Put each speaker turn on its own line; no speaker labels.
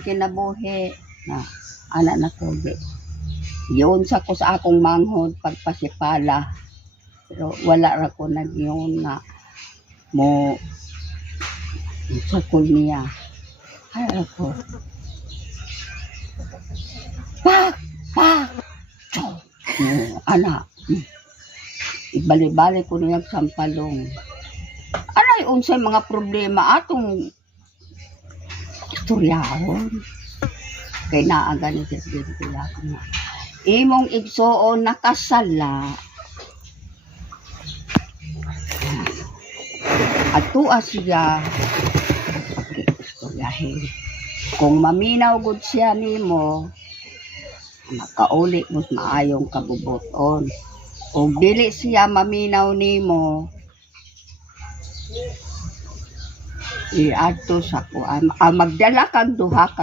kinabuhi na anak na ko di. Yun sa ko sa akong manghod pagpasipala. Pero wala ra ko nagyon na mo sukol niya. Ay ako. Pak! Pak! Chow! Anak. Ibali-bali ko niya sampalong. Anay unsay mga problema atong istoryahon. Kay naaga ni Sir Kaya ko nga. Imong igsuon nakasala. At tuwa siya pakistoryahin. Kung maminaw gud siya nimo, makauli mo maayong kabubuton. Kung dili siya maminaw nimo, iadto sa kuan. Ah, magdala kang duha ka